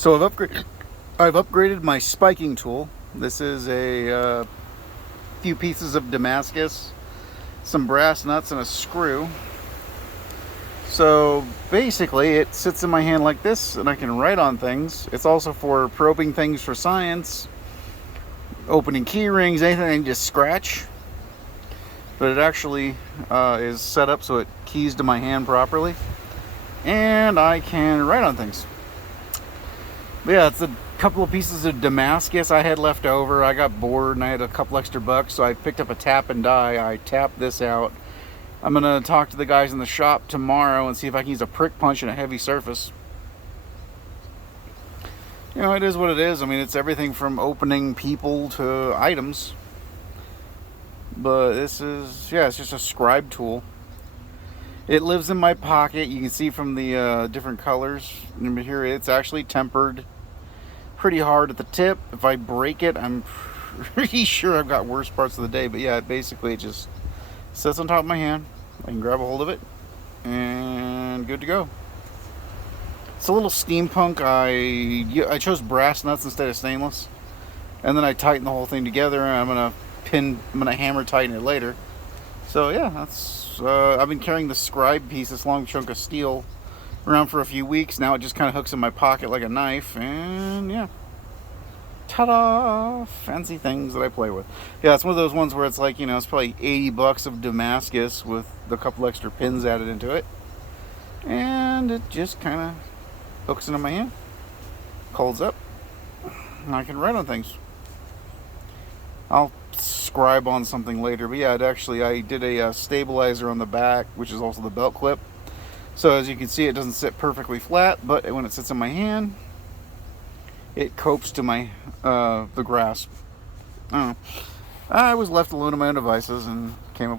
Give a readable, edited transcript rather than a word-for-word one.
So I've upgraded my spiking tool. This is a few pieces of Damascus, some brass nuts, and a screw. So basically it sits in my hand like this and I can write on things. It's also for probing things for science, opening key rings, anything I can just scratch. But it actually is set up so it keys to my hand properly, and I can write on things. But yeah, it's a couple of pieces of Damascus I had left over. I got bored and I had a couple extra bucks, so I picked up a tap and die. I tapped this out. I'm gonna talk to the guys in the shop tomorrow and see if I can use a prick punch in a heavy surface. You know, it is what it is. I mean, it's everything from opening people to items. But this is, yeah, it's just a scribe tool. It lives in my pocket. You can see from the different colors. And here it's actually tempered pretty hard at the tip. If I break it, I'm pretty sure I've got worse parts of the day. But yeah, basically it just sits on top of my hand. I can grab a hold of it and good to go. It's a little steampunk. I chose brass nuts instead of stainless, and then I tighten the whole thing together, and I'm gonna hammer tighten it later. So yeah, that's I've been carrying the scribe piece, this long chunk of steel, around for a few weeks. Now it just kind of hooks in my pocket like a knife, and yeah, ta-da! Fancy things that I play with. Yeah, it's one of those ones where it's like, you know, it's probably 80 bucks of Damascus with a couple extra pins added into it, and it just kind of hooks into my hand, holds up, and I can write on things. I'll scribe on something later, but yeah, I did a stabilizer on the back, which is also the belt clip. So as you can see, it doesn't sit perfectly flat, but when it sits in my hand, it copes to my the grasp. I don't know. I was left alone to my own devices and came up with